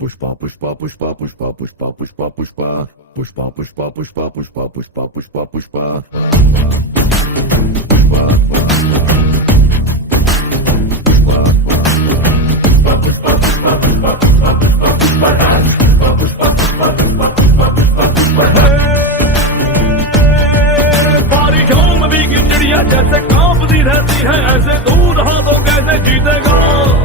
पुष्पा पुष्पा पुष्पा पुष्पा पुष्पा पुष्पा पुष्पा पुष्पा पुष्पा पुष्पा पुष्पा पुष्पा पुष्पा पुष्पा बारिशों में भीगी चिड़िया जैसे कांपती रहती है, ऐसे दूर हाथों कैसे जीतेगा।